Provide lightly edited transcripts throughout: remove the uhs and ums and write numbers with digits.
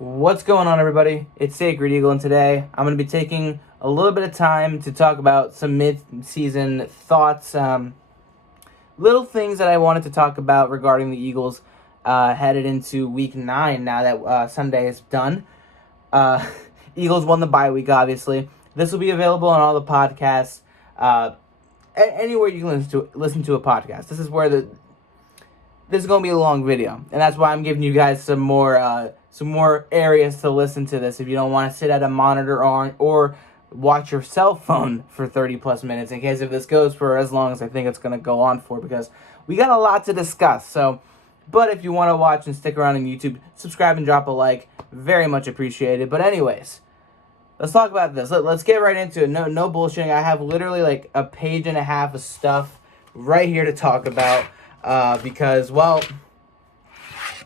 What's going on, everybody? It's Sacred Eagle, and today I'm going to be taking a little bit of time to talk about some mid-season thoughts, little things that I wanted to talk about regarding the Eagles headed into Week 9 now that Sunday is done. Eagles won the bye week, obviously. This will be available on all the podcasts, anywhere you can listen to a podcast. This is going to be a long video, and that's why I'm giving you guys some more areas to listen to this if you don't want to sit at a monitor or watch your cell phone for 30 plus minutes, in case if this goes for as long as I think it's going to go on for, because we got a lot to discuss. But if you want to watch and stick around on YouTube, subscribe and drop a like. Very much appreciated. But anyways, let's talk about this. Let's get right into it. No bullshitting. I have literally like a page and a half of stuff right here to talk about. Because, well,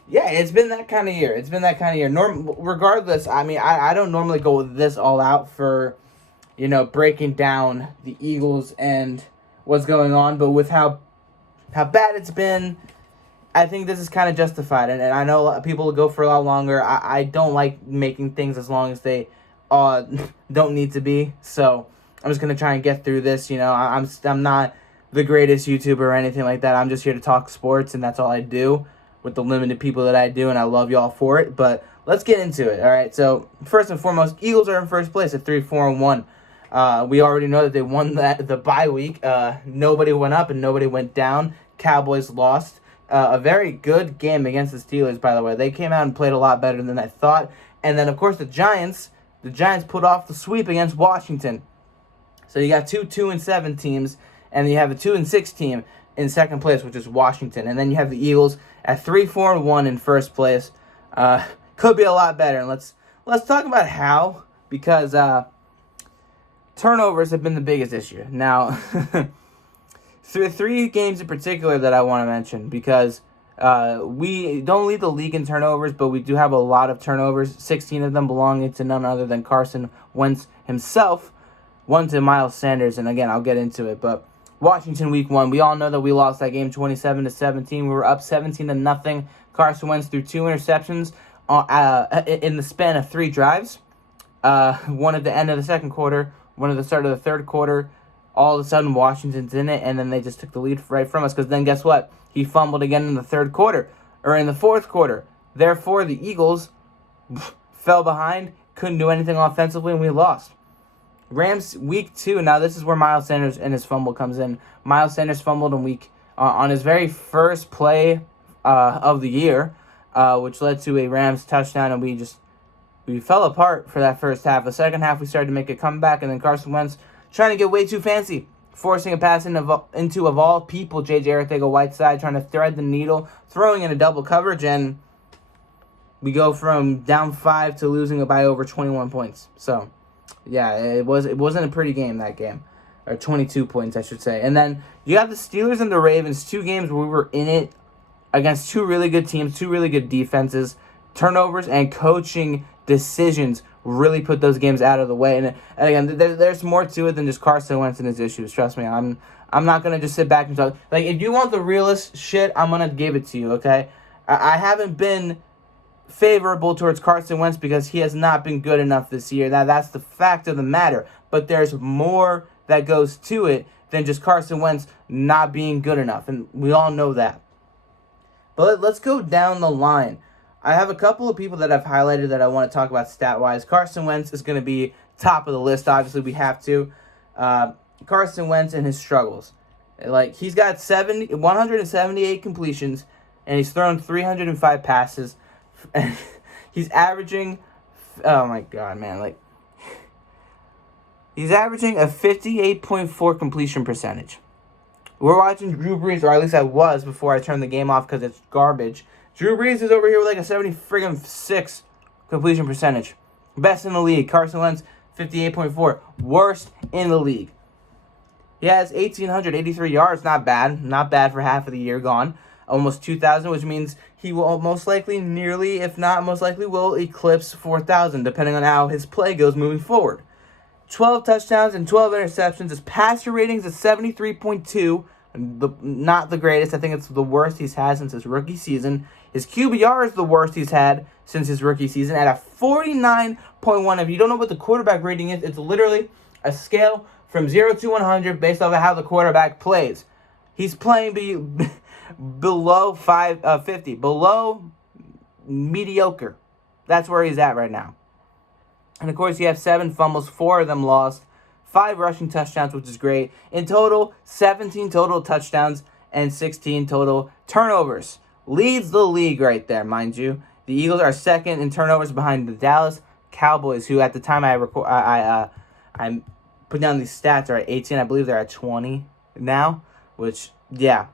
yeah, it's been that kind of year. Regardless, I mean, I don't normally go this all out for, breaking down the Eagles and what's going on. But with how bad it's been, I think this is kind of justified. And I know a lot of people will go for a lot longer. I don't like making things as long as they don't need to be. So I'm just going to try and get through this. I'm not the greatest YouTuber or anything like that. I'm just here to talk sports, and that's all I do with the limited people that I do, and I love y'all for it. But let's get into it. All right, so first and foremost, Eagles are in first place at 3-4-1. We already know that they won the bye week. Nobody went up and nobody went down. Cowboys lost. A very good game against the Steelers, by the way. They came out and played a lot better than I thought. And then, of course, the Giants put off the sweep against Washington. So you got 2-2-7 teams, and you have a 2-6 team in second place, which is Washington. And then you have the Eagles at 3-4-1 in first place. Could be a lot better. And let's talk about how, because turnovers have been the biggest issue. Now, three games in particular that I want to mention, because we don't lead the league in turnovers, but we do have a lot of turnovers, 16 of them belonging to none other than Carson Wentz himself, one to Miles Sanders, and again, I'll get into it, but Washington week 1, we all know that we lost that game 27-17. We were up 17-0. Carson Wentz threw 2 interceptions in the span of 3 drives. One at the end of the second quarter, one at the start of the third quarter. All of a sudden, Washington's in it, and then they just took the lead right from us, because then guess what? He fumbled again in the fourth quarter. Therefore, the Eagles fell behind, couldn't do anything offensively, and we lost. Rams week 2. Now this is where Miles Sanders and his fumble comes in. Miles Sanders fumbled on his very first play of the year, which led to a Rams touchdown, and we fell apart for that first half. The second half, we started to make a comeback, and then Carson Wentz trying to get way too fancy, forcing a pass into, of all people, J.J. Arcega-Whiteside, trying to thread the needle, throwing in a double coverage, and we go from down 5 to losing by over 21 points. So, yeah, it wasn't a pretty game, that game. Or 22 points, I should say. And then you have the Steelers and the Ravens, 2 games where we were in it against 2 really good teams, 2 really good defenses. Turnovers and coaching decisions really put those games out of the way. And again, there's more to it than just Carson Wentz and his issues. Trust me, I'm not going to just sit back and talk. Like, if you want the realest shit, I'm going to give it to you, okay? I haven't been favorable towards Carson Wentz because he has not been good enough this year. Now, that's the fact of the matter. But there's more that goes to it than just Carson Wentz not being good enough. And we all know that. But let's go down the line. I have a couple of people that I've highlighted that I want to talk about stat-wise. Carson Wentz is going to be top of the list. Obviously, we have to. Carson Wentz and his struggles. Like, he's got 178 completions, and he's thrown 305 passes. He's averaging, oh my God, man, like, he's averaging a 58.4 completion percentage. We're watching Drew Brees, or at least I was before I turned the game off because it's garbage. Drew Brees is over here with like a 76 completion percentage. Best in the league. Carson Wentz, 58.4. Worst in the league. He has 1,883 yards. Not bad. Not bad for half of the year gone. Almost 2,000, which means he will most likely if not most likely, will eclipse 4,000, depending on how his play goes moving forward. 12 touchdowns and 12 interceptions. His passer ratings is 73.2. Not the greatest. I think it's the worst he's had since his rookie season. His QBR is the worst he's had since his rookie season at a 49.1. If you don't know what the quarterback rating is, it's literally a scale from 0 to 100 based off of how the quarterback plays. He's playing below 50, below mediocre. That's where he's at right now. And of course, you have 7 fumbles, 4 of them lost, 5 rushing touchdowns, which is great. In total, 17 total touchdowns and 16 total turnovers. Leads the league right there, mind you. The Eagles are second in turnovers behind the Dallas Cowboys, who at the time I put down these stats are at 18. I believe they're at 20 now, which, yeah,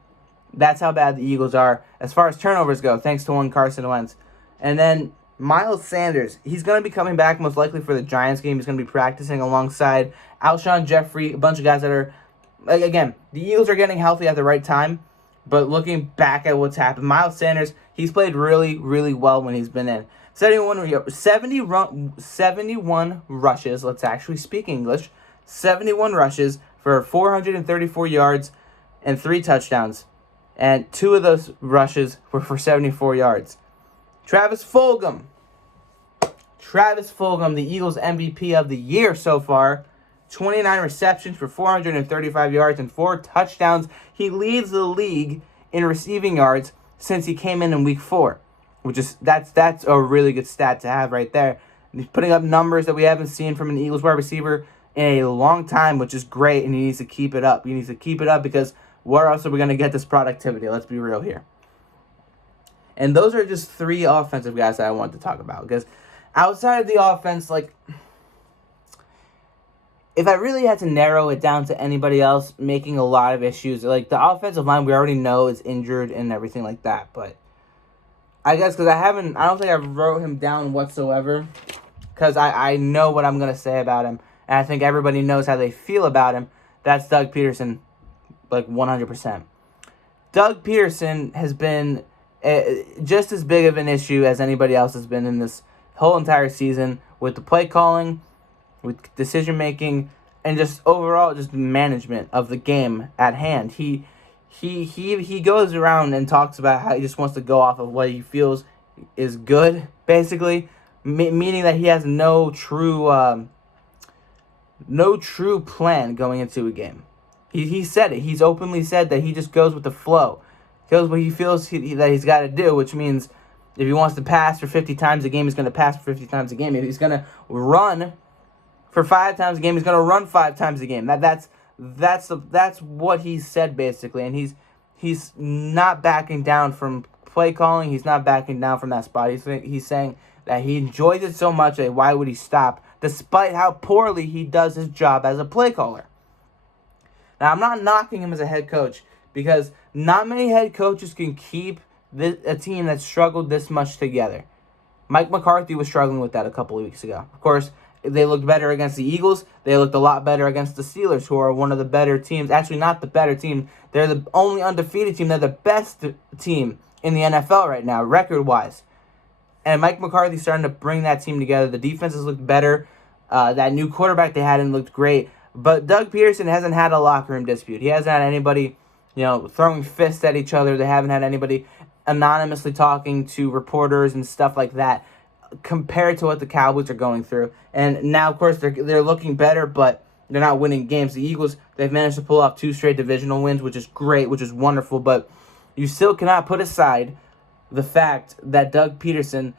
that's how bad the Eagles are as far as turnovers go, thanks to one Carson Wentz. And then Miles Sanders, he's going to be coming back most likely for the Giants game. He's going to be practicing alongside Alshon Jeffrey, a bunch of guys that are, again, the Eagles are getting healthy at the right time, but looking back at what's happened, Miles Sanders, he's played really, really well when he's been in. 71 rushes, let's actually speak English, 71 rushes for 434 yards and 3 touchdowns. And 2 of those rushes were for 74 yards. Travis Fulgham, the Eagles MVP of the year so far. 29 receptions for 435 yards and 4 touchdowns. He leads the league in receiving yards since he came in week 4, which is that's a really good stat to have right there. He's putting up numbers that we haven't seen from an Eagles wide receiver in a long time, which is great, and he needs to keep it up. He needs to keep it up because where else are we going to get this productivity? Let's be real here. And those are just 3 offensive guys that I want to talk about, because outside of the offense, like, if I really had to narrow it down to anybody else making a lot of issues, like the offensive line, we already know is injured and everything like that. But I guess because I don't think I wrote him down whatsoever, because I know what I'm going to say about him. And I think everybody knows how they feel about him. That's Doug Peterson, like 100%. Doug Peterson has been just as big of an issue as anybody else has been in this whole entire season with the play calling, with decision making, and just overall just management of the game at hand. He goes around and talks about how he just wants to go off of what he feels is good, basically, meaning that he has no true plan going into a game. He said it. He's openly said that he just goes with the flow. He goes what he feels that he's got to do, which means if he wants to pass for 50 times a game, he's going to pass for 50 times a game. If he's going to run for 5 times a game, he's going to run 5 times a game. That's what he said, basically. And he's not backing down from play calling. He's not backing down from that spot. He's saying that he enjoys it so much that why would he stop, despite how poorly he does his job as a play caller. Now, I'm not knocking him as a head coach, because not many head coaches can keep a team that struggled this much together. Mike McCarthy was struggling with that a couple of weeks ago. Of course, they looked better against the Eagles. They looked a lot better against the Steelers, who are one of the better teams. Actually, not the better team. They're the only undefeated team. They're the best team in the NFL right now, record-wise. And Mike McCarthy's starting to bring that team together. The defenses looked better. That new quarterback they had in looked great. But Doug Peterson hasn't had a locker room dispute. He hasn't had anybody, throwing fists at each other. They haven't had anybody anonymously talking to reporters and stuff like that, compared to what the Cowboys are going through. And now, of course, they're looking better, but they're not winning games. The Eagles, they've managed to pull off 2 straight divisional wins, which is great, which is wonderful. But you still cannot put aside the fact that Doug Peterson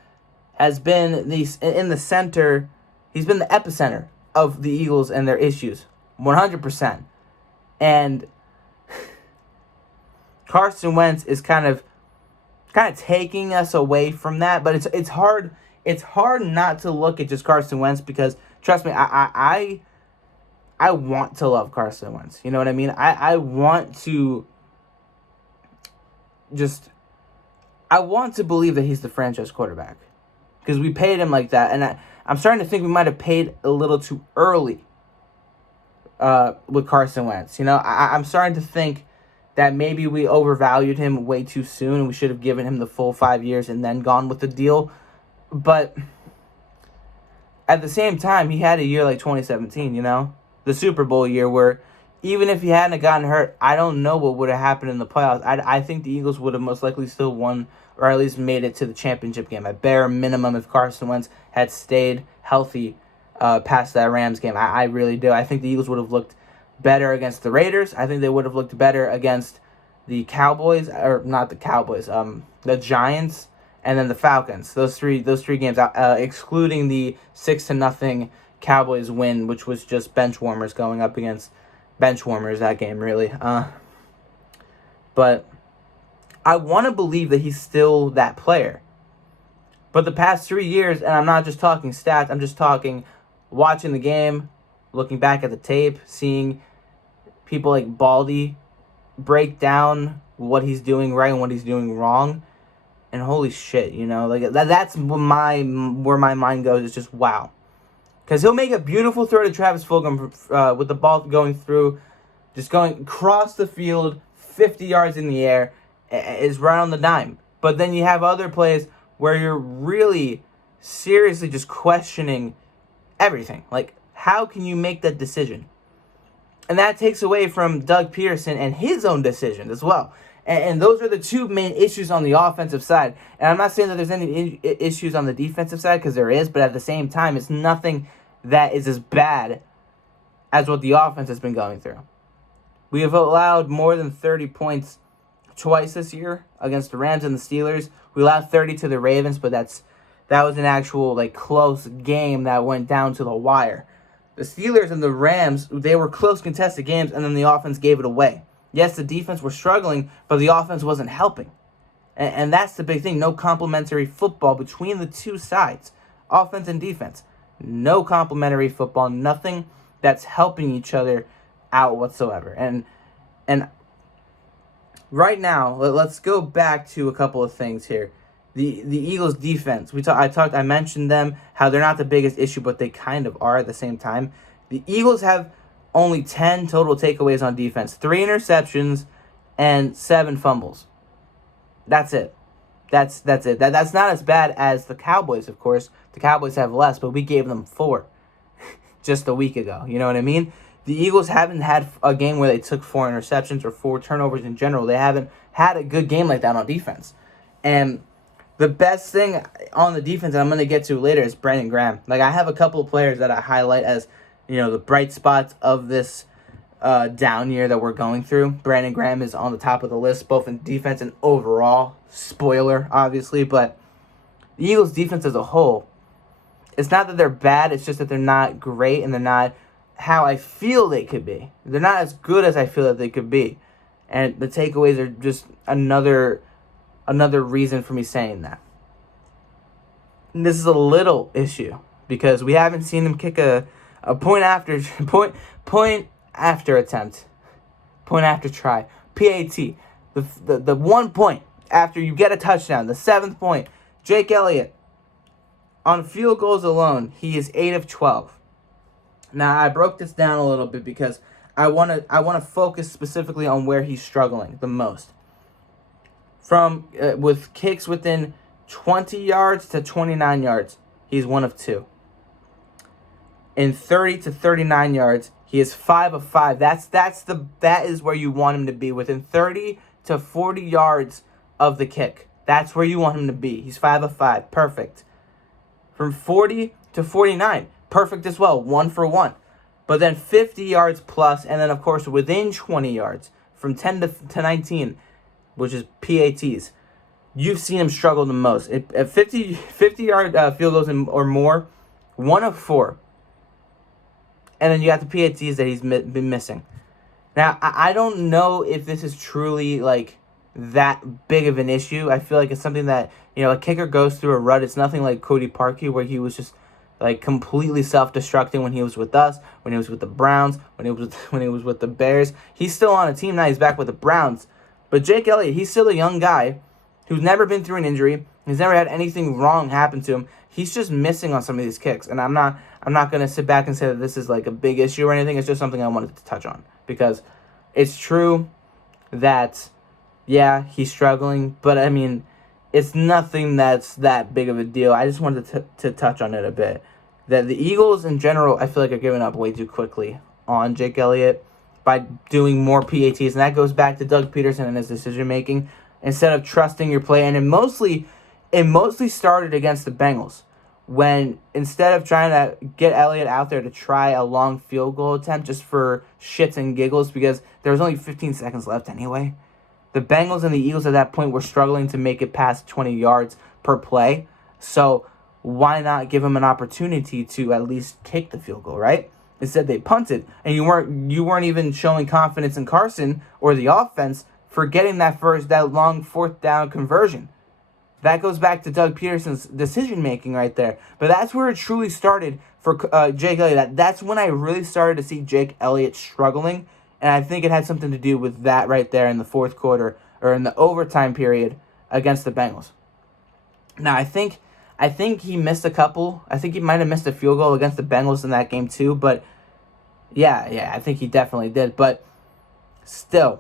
has been in the center. He's been the epicenter of the Eagles and their issues, 100%. And Carson Wentz is kind of taking us away from that, but it's hard. It's hard not to look at just Carson Wentz, because trust me, I want to love Carson Wentz. You know what I mean? I want to believe that he's the franchise quarterback, because we paid him like that, and I'm starting to think we might have paid a little too early with Carson Wentz. I'm starting to think that maybe we overvalued him way too soon, and we should have given him the full 5 years and then gone with the deal. But at the same time, he had a year like 2017, the Super Bowl year, where even if he hadn't gotten hurt, I don't know what would have happened in the playoffs. I think the Eagles would have most likely still won, or at least made it to the championship game. At bare minimum, if Carson Wentz had stayed healthy past that Rams game. I really do. I think the Eagles would have looked better against the Raiders. I think they would have looked better against the Cowboys, or not the Cowboys, the Giants, and then the Falcons. Those three games, excluding the 6-0 Cowboys win, which was just bench warmers going up against bench warmers that game, really. But I want to believe that he's still that player. But the past 3 years, and I'm not just talking stats, I'm just talking watching the game, looking back at the tape, seeing people like Baldy break down what he's doing right and what he's doing wrong. And holy shit, like that's where my mind goes. It's just wow. Because he'll make a beautiful throw to Travis Fulgham with the ball going through, just going across the field, 50 yards in the air, is right on the dime. But then you have other plays where you're really seriously just questioning everything. Like, how can you make that decision? And that takes away from Doug Peterson and his own decision as well. And those are the two main issues on the offensive side. And I'm not saying that there's any issues on the defensive side, because there is, but at the same time, it's nothing that is as bad as what the offense has been going through. We have allowed more than 30 points twice this year against the Rams and the Steelers. We allowed 30 to the Ravens, but that was an actual close game that went down to the wire. The Steelers and the Rams, they were close contested games, and then the offense gave it away. Yes, the defense was struggling, but the offense wasn't helping. And that's the big thing. No complementary football between the two sides, offense and defense. No complementary football, nothing that's helping each other out whatsoever. And right now, let's go back to a couple of things here. The Eagles' defense, I mentioned them, how they're not the biggest issue, but they kind of are at the same time. The Eagles have only 10 total takeaways on defense, 3 interceptions, and 7 fumbles. That's it. That's it. That's not as bad as the Cowboys, of course. The Cowboys have less, but we gave them 4 just a week ago. You know what I mean? The Eagles haven't had a game where they took 4 interceptions or 4 turnovers in general. They haven't had a good game like that on defense. And the best thing on the defense that I'm going to get to later is Brandon Graham. I have a couple of players that I highlight as, the bright spots of this down year that we're going through. Brandon Graham is on the top of the list, both in defense and overall. Spoiler, obviously, but the Eagles' defense as a whole, it's not that they're bad, it's just that they're not great, and they're not how I feel they could be. They're not as good as I feel that they could be. And the takeaways are just another reason for me saying that. And this is a little issue, because we haven't seen them kick a point after attempt, point after try, PAT, the 1 point after you get a touchdown, the 7th point. Jake Elliott, on field goals alone, he is 8 of 12. Now I broke this down a little bit because I want to focus specifically on where he's struggling the most. From with kicks within 20 yards to 29 yards, he's 1 of 2. In 30 to 39 yards, he is 5 of 5. That is where you want him to be, within 30 to 40 yards of the kick. That's where you want him to be. He's 5 of 5. Perfect. From 40 to 49, perfect as well. 1 for 1. But then 50 yards plus, and then of course within 20 yards, from 10 to 19, which is PATs, you've seen him struggle the most. At 50-yard field goals or more, 1 of 4. And then you got the PATs that he's been missing. Now, I don't know if this is truly that big of an issue. I feel like it's something that, a kicker goes through a rut. It's nothing like Cody Parkey, where he was just completely self-destructing when he was with us, when he was with the Browns, when he was with the Bears. He's still on a team now. He's back with the Browns. But Jake Elliott, he's still a young guy who's never been through an injury. He's never had anything wrong happen to him. He's just missing on some of these kicks. And I'm not going to sit back and say that this is a big issue or anything. It's just something I wanted to touch on, because it's true that, yeah, he's struggling, but I mean, it's nothing that's that big of a deal. I just wanted to touch on it a bit. That the Eagles in general, I feel like, are giving up way too quickly on Jake Elliott. by doing more PATs, and that goes back to Doug Peterson and his decision making instead of trusting your play. And it mostly started against the Bengals when instead of trying to get Elliott out there to try a long field goal attempt just for shits and giggles because there was only 15 seconds left anyway. The Bengals and the Eagles at that point were struggling to make it past 20 yards per play. So why not give them an opportunity to at least kick the field goal, right? Instead they punted, and you weren't even showing confidence in Carson or the offense for getting that long fourth down conversion. That goes back to Doug Peterson's decision making right there. But that's where it truly started for Jake Elliott. That's when I really started to see Jake Elliott struggling, and I think it had something to do with that right there in the fourth quarter or in the overtime period against the Bengals. Now I think he missed a couple. I think he might have missed a field goal against the Bengals in that game too. But yeah, I think he definitely did. But still,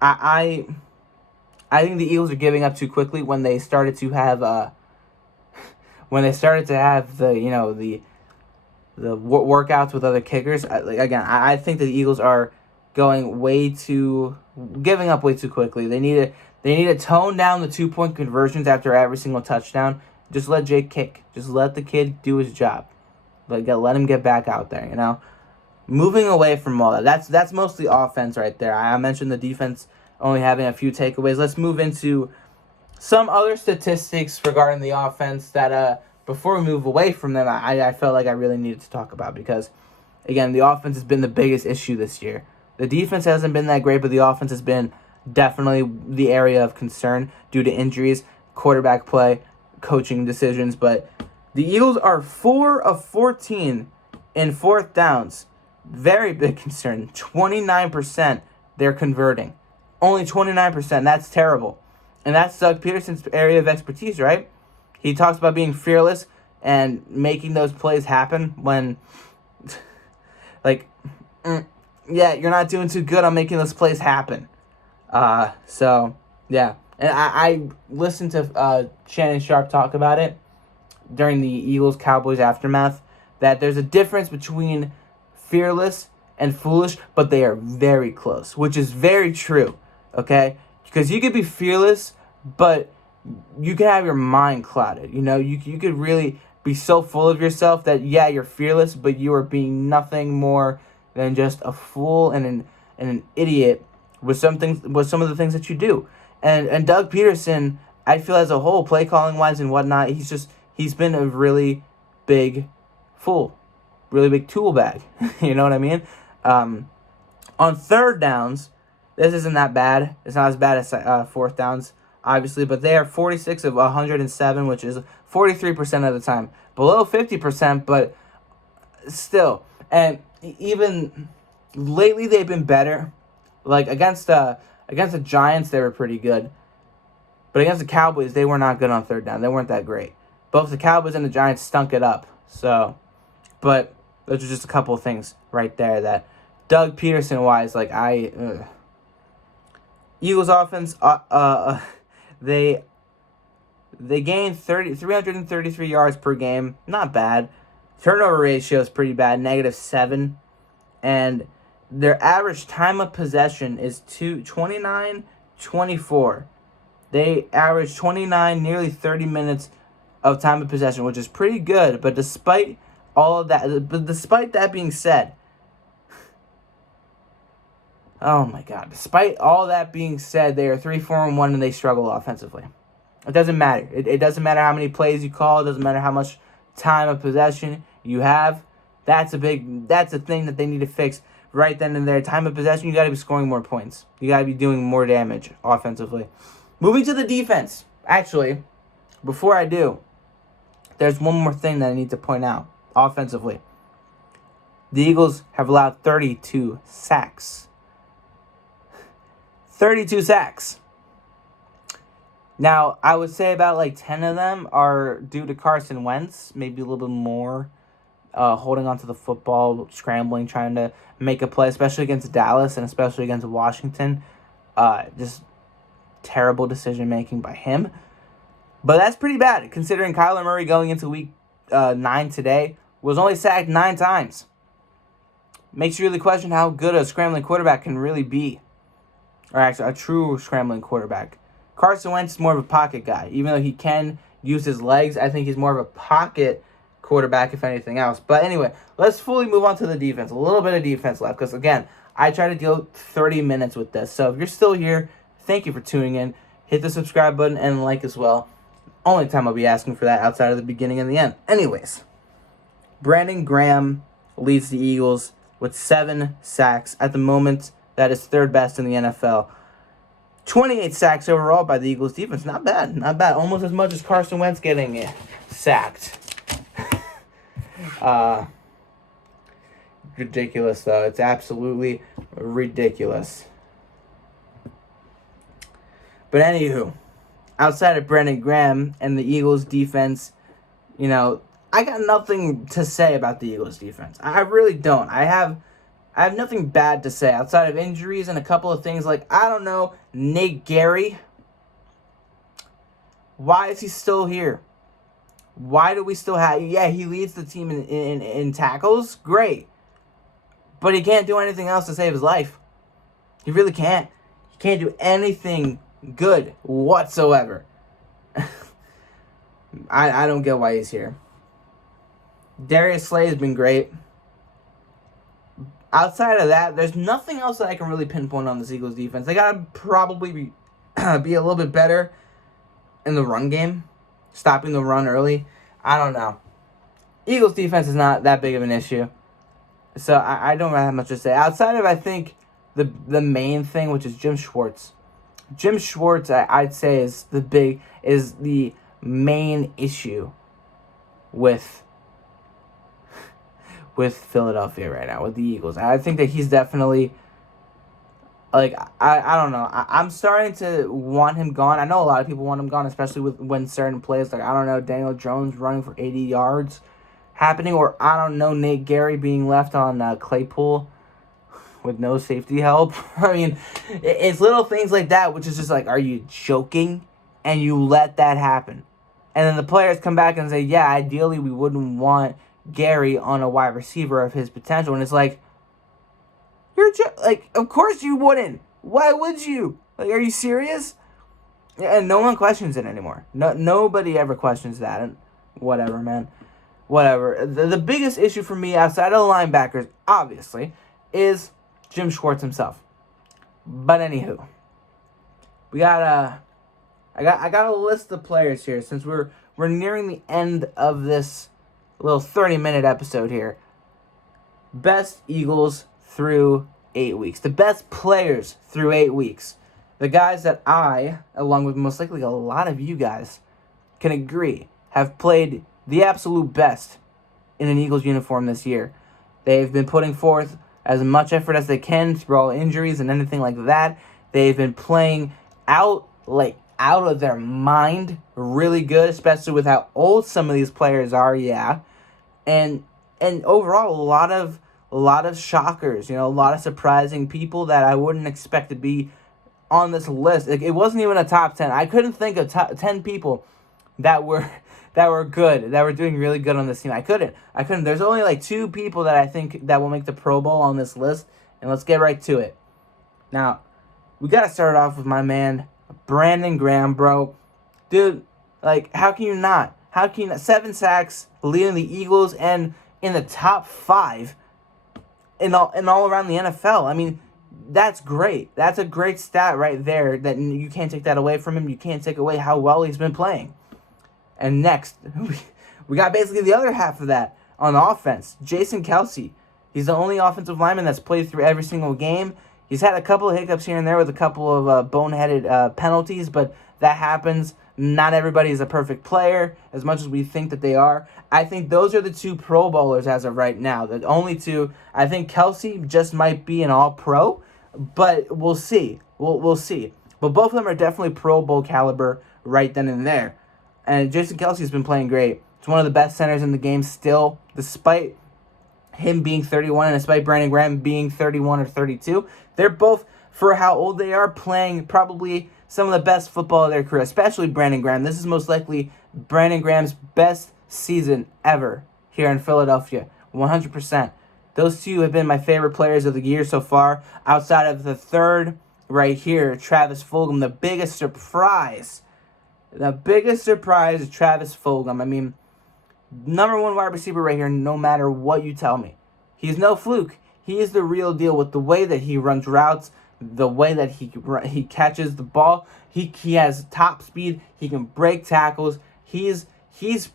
I think the Eagles are giving up too quickly when they started to have the workouts with other kickers. I think that the Eagles are giving up way too quickly. They need to tone down the 2-point conversions after every single touchdown. Just let Jake kick. Just let the kid do his job. Let him get back out there. Moving away from all that. That's mostly offense right there. I mentioned the defense only having a few takeaways. Let's move into some other statistics regarding the offense that before we move away from them, I felt like I really needed to talk about because, again, the offense has been the biggest issue this year. The defense hasn't been that great, but the offense has been definitely the area of concern due to injuries, quarterback play, coaching decisions. But the Eagles are 4 of 14 in fourth downs. Very big concern. 29% they're converting. Only 29%. That's terrible. And that's Doug Peterson's area of expertise, right? He talks about being fearless and making those plays happen when, you're not doing too good on making those plays happen. So, yeah. And I listened to Shannon Sharp talk about it during the Eagles-Cowboys aftermath, that there's a difference between fearless and foolish, but they are very close, which is very true, okay? Because you could be fearless, but you can have your mind clouded, You could really be so full of yourself that, yeah, you're fearless, but you are being nothing more than just a fool and an idiot with some of the things that you do. And Doug Peterson, I feel as a whole, play calling wise and whatnot, he's been a really big fool, really big tool bag. You know what I mean? On third downs, this isn't that bad. It's not as bad as fourth downs, obviously, but they are 46 of 107, which is 43% of the time. Below 50%, but still. And even lately they've been better. Like against the Giants, they were pretty good. But against the Cowboys, they were not good on third down. They weren't that great. Both the Cowboys and the Giants stunk it up. So, but those are just a couple of things right there that Doug Peterson wise, Eagles offense, they gained 333 yards per game. Not bad. Turnover ratio is pretty bad, -7. And their average time of possession is 29-24. They average 29, nearly 30 minutes of time of possession, which is pretty good. But despite that being said, oh my God, despite all that being said, they are 3-4-1 and they struggle offensively. It doesn't matter. It doesn't matter how many plays you call. It doesn't matter how much time of possession you have. That's a thing that they need to fix right then and there. Time of possession, you got to be scoring more points. You got to be doing more damage offensively. Moving to the defense. Actually, before I do, there's one more thing that I need to point out offensively. The Eagles have allowed 32 sacks. 32 sacks. Now, I would say about 10 of them are due to Carson Wentz, maybe a little bit more, holding onto the football, scrambling, trying to make a play, especially against Dallas and especially against Washington. Just terrible decision-making by him. But that's pretty bad, considering Kyler Murray going into week 9 today was only sacked 9 times. makes you really question how good a scrambling quarterback can really be. Or actually, a true scrambling quarterback. Carson Wentz is more of a pocket guy. Even though he can use his legs, I think he's more of a pocket quarterback, if anything else. But anyway, let's fully move on to the defense. A little bit of defense left. Because, again, I try to deal 30 minutes with this. So if you're still here, thank you for tuning in. Hit the subscribe button and like as well. Only time I'll be asking for that outside of the beginning and the end. Anyways, Brandon Graham leads the Eagles with 7 sacks. At the moment, that is third best in the NFL. 28 sacks overall by the Eagles defense. Not bad. Not bad. Almost as much as Carson Wentz getting sacked. Ridiculous, though. It's absolutely ridiculous. But anywho, outside of Brandon Graham and the Eagles defense, I got nothing to say about the Eagles defense. I really don't. I have nothing bad to say outside of injuries and a couple of things like, I don't know, Nate Gary. Why is he still here? Why do we still have... Yeah, he leads the team in tackles. Great. But he can't do anything else to save his life. He really can't. He can't do anything good whatsoever. I don't get why he's here. Darius Slay has been great. Outside of that, there's nothing else that I can really pinpoint on this Eagles defense. They gotta probably be a little bit better in the run game, stopping the run early. I don't know. Eagles defense is not that big of an issue, so I don't really have much to say. Outside of, I think, the main thing, which is Jim Schwartz. Jim Schwartz, I'd say, is the main issue with Philadelphia right now, with the Eagles. I think that he's definitely, I don't know. I'm starting to want him gone. I know a lot of people want him gone, especially when certain plays, I don't know, Daniel Jones running for 80 yards happening, or I don't know, Nate Gary being left on Claypool with no safety help. I mean, it's little things like that, which is just are you joking? And you let that happen. And then the players come back and say, yeah, ideally we wouldn't want Gary on a wide receiver of his potential. And it's of course you wouldn't. Why would you? Are you serious? And no one questions it anymore. Nobody ever questions that. And whatever, man. Whatever. The biggest issue for me outside of the linebackers, obviously, is Jim Schwartz himself. But anywho, I got a list of players here since we're nearing the end of this little 30-minute episode here. Best Eagles through 8 weeks. The best players through 8 weeks. The guys that I, along with most likely a lot of you guys, can agree have played the absolute best in an Eagles uniform this year. They've been putting forth as much effort as they can through all injuries and anything like that. They've been playing out of their mind really good, especially with how old some of these players are, yeah. And overall, a lot of shockers, a lot of surprising people that I wouldn't expect to be on this list. It wasn't even a top 10. I couldn't think of 10 people that were good, that were doing really good on this team. I couldn't. There's only 2 people that I think that will make the Pro Bowl on this list, and let's get right to it. Now, we got to start off with my man, Brandon Graham, bro. Dude, how can you not? 7 sacks, leading the Eagles and in the top 5 in all around the NFL. I mean, that's great. That's a great stat right there that you can't take that away from him. You can't take away how well he's been playing. And next, we got basically the other half of that on offense. Jason Kelce. He's the only offensive lineman that's played through every single game. He's had a couple of hiccups here and there with a couple of boneheaded penalties, but that happens. Not everybody is a perfect player, as much as we think that they are. I think those are the 2 Pro Bowlers as of right now. The only 2. I think Kelce just might be an All-Pro, but we'll see. We'll see. But both of them are definitely Pro Bowl caliber right then and there. And Jason Kelce's been playing great. He's one of the best centers in the game still, despite him being 31 and despite Brandon Graham being 31 or 32. They're both, for how old they are, playing probably some of the best football of their career, especially Brandon Graham. This is most likely Brandon Graham's best season ever here in Philadelphia, 100%. Those two have been my favorite players of the year so far. Outside of the third right here, Travis Fulgham, the biggest surprise. The biggest surprise is Travis Fulgham. I mean, number one wide receiver right here, no matter what you tell me. He's no fluke. He is the real deal with the way that he runs routes, the way that he catches the ball. He has top speed. He can break tackles. He's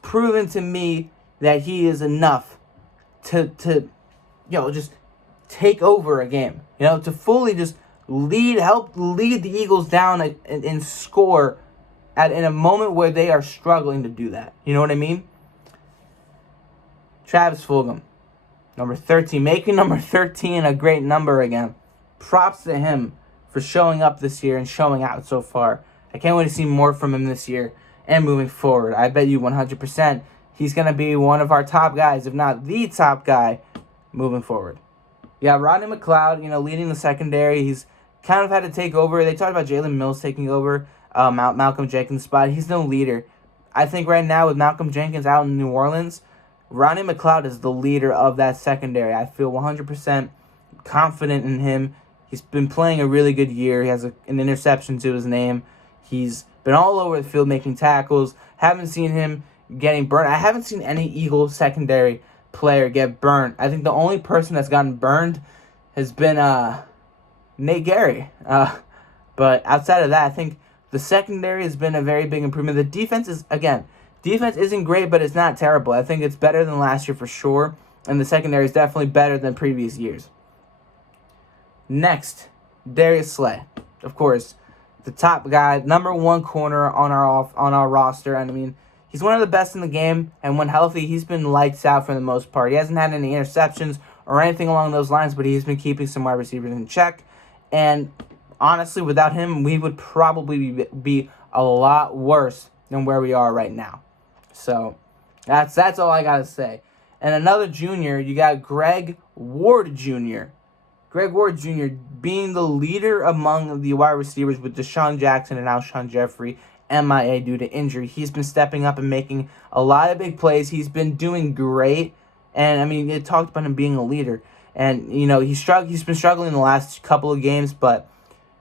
proven to me that he is enough to just take over a game. To fully just help lead the Eagles down and score in a moment where they are struggling to do that. You know what I mean? Travis Fulgham, number 13, making number 13 a great number again. Props to him for showing up this year and showing out so far. I can't wait to see more from him this year and moving forward. I bet you 100% he's going to be one of our top guys, if not the top guy, moving forward. Yeah, Rodney McLeod, leading the secondary. He's kind of had to take over. They talked about Jalen Mills taking over Malcolm Jenkins' spot. He's no leader. I think right now with Malcolm Jenkins out in New Orleans, Rodney McLeod is the leader of that secondary. I feel 100% confident in him. He's been playing a really good year. He has an interception to his name. He's been all over the field making tackles. Haven't seen him getting burnt. I haven't seen any Eagles secondary player get burnt. I think the only person that's gotten burned has been Nate Gary. But outside of that, I think the secondary has been a very big improvement. The defense isn't great, but it's not terrible. I think it's better than last year for sure, and the secondary is definitely better than previous years. Next, Darius Slay. Of course, the top guy, number one corner on our roster. And I mean, he's one of the best in the game, and when healthy, he's been lights out for the most part. He hasn't had any interceptions or anything along those lines, but he's been keeping some wide receivers in check. And honestly, without him, we would probably be a lot worse than where we are right now. So that's all I got to say. And another junior, you got Greg Ward Jr. Greg Ward Jr. being the leader among the wide receivers with Deshaun Jackson and Alshon Jeffrey MIA due to injury. He's been stepping up and making a lot of big plays. He's been doing great. And, I mean, it talked about him being a leader. And, he's been struggling the last couple of games, but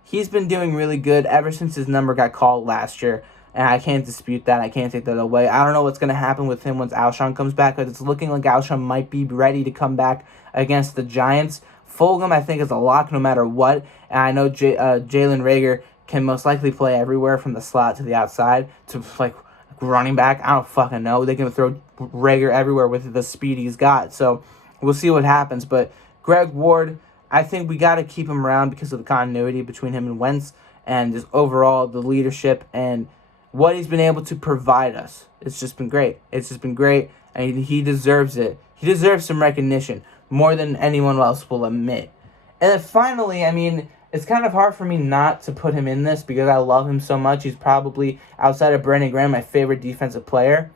he's been doing really good ever since his number got called last year. And I can't dispute that. I can't take that away. I don't know what's going to happen with him once Alshon comes back, but it's looking like Alshon might be ready to come back against the Giants. Fulgham, I think, is a lock no matter what. And I know Jalen Reagor can most likely play everywhere from the slot to the outside to, running back. I don't fucking know. They can throw Reagor everywhere with the speed he's got. So we'll see what happens. But Greg Ward, I think we got to keep him around because of the continuity between him and Wentz and just overall the leadership and what he's been able to provide us. It's just been great. And he deserves it. He deserves some recognition more than anyone else will admit. And then finally, I mean, it's kind of hard for me not to put him in this because I love him so much. He's probably, outside of Brandon Graham, my favorite defensive player.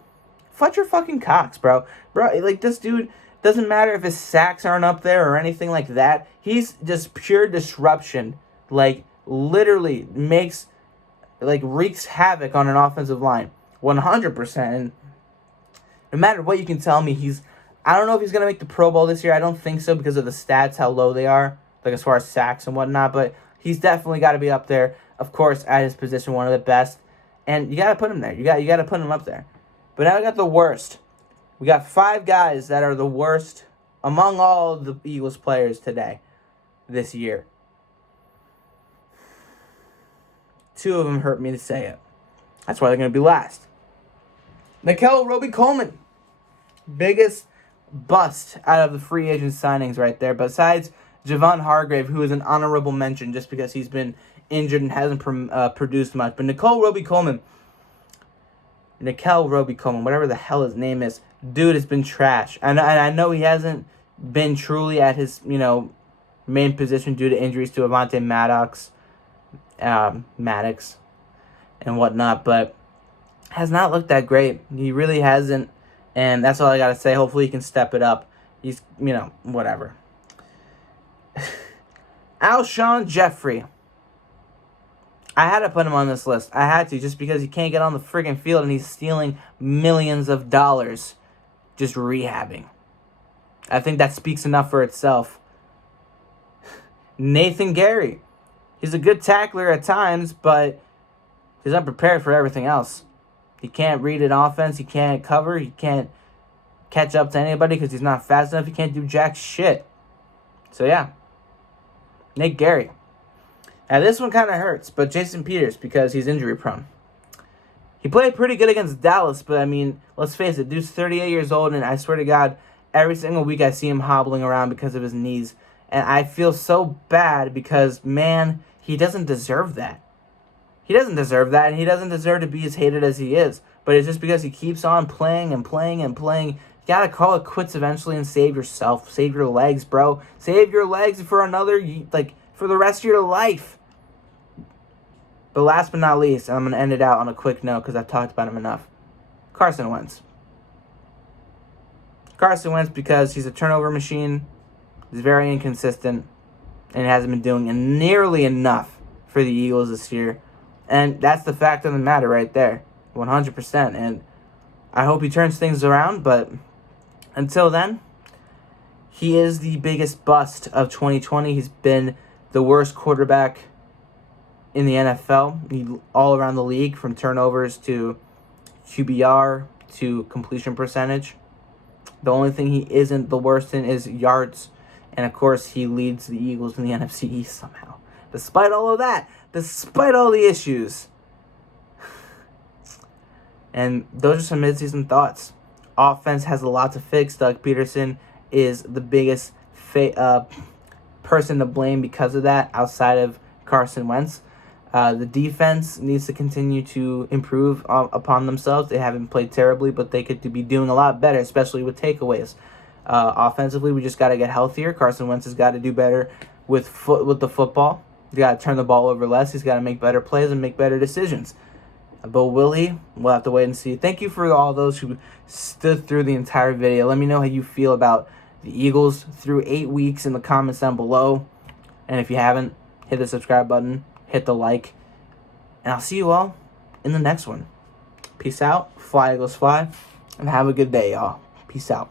Fletcher fucking Cox, bro. This dude, doesn't matter if his sacks aren't up there or anything like that. He's just pure disruption. Literally wreaks havoc on an offensive line. 100%. And no matter what you can tell me, I don't know if he's going to make the Pro Bowl this year. I don't think so because of the stats, how low they are, as far as sacks and whatnot. But he's definitely got to be up there. Of course, at his position, one of the best. And you got to put him there. You got to put him up there. But now we got the worst. We got 5 guys that are the worst among all the Eagles players this year. 2 of them hurt me to say it. That's why they're going to be last. Nickel Roby-Coleman. Biggest bust out of the free agent signings right there. Besides Javon Hargrave, who is an honorable mention just because he's been injured and hasn't produced much. But Nickel Roby-Coleman, whatever the hell his name is, dude has been trash. And I know he hasn't been truly at his, main position due to injuries to Avonte Maddox and whatnot, but has not looked that great. He really hasn't, and that's all I gotta say. Hopefully he can step it up. He's, whatever. Alshon Jeffrey. I had to put him on this list. I had to, just because he can't get on the friggin' field and he's stealing millions of dollars just rehabbing. I think that speaks enough for itself. Nathan Gary. He's a good tackler at times, but he's unprepared for everything else. He can't read an offense. He can't cover. He can't catch up to anybody because he's not fast enough. He can't do jack shit. So, yeah. Nate Gary. Now, this one kind of hurts, but Jason Peters, because he's injury prone. He played pretty good against Dallas, but, I mean, let's face it, dude's 38 years old, and I swear to God, every single week I see him hobbling around because of his knees. And I feel so bad because, man, he doesn't deserve that. He doesn't deserve that, and he doesn't deserve to be as hated as he is. But it's just because he keeps on playing and playing and playing. You gotta call it quits eventually and save yourself. Save your legs, bro. Save your legs for for the rest of your life. But last but not least, and I'm going to end it out on a quick note because I've talked about him enough. Carson Wentz. Carson Wentz, because he's a turnover machine. He's very inconsistent and hasn't been doing nearly enough for the Eagles this year. And that's the fact of the matter right there. 100%. And I hope he turns things around. But until then, he is the biggest bust of 2020. He's been the worst quarterback in the NFL, all around the league, from turnovers to QBR to completion percentage. The only thing he isn't the worst in is yards. And, of course, he leads the Eagles in the NFC East somehow. Despite all of that, despite all the issues. And those are some midseason thoughts. Offense has a lot to fix. Doug Peterson is the biggest person to blame because of that, outside of Carson Wentz. The defense needs to continue to improve upon themselves. They haven't played terribly, but they could be doing a lot better, especially with takeaways. Offensively, we just got to get healthier. Carson Wentz has got to do better with the football. He's got to turn the ball over less. He's got to make better plays and make better decisions. But will he? We'll have to wait and see. Thank you for all those who stood through the entire video. Let me know how you feel about the Eagles through 8 weeks in the comments down below. And if you haven't, hit the subscribe button. Hit the like. And I'll see you all in the next one. Peace out. Fly, Eagles, fly. And have a good day, y'all. Peace out.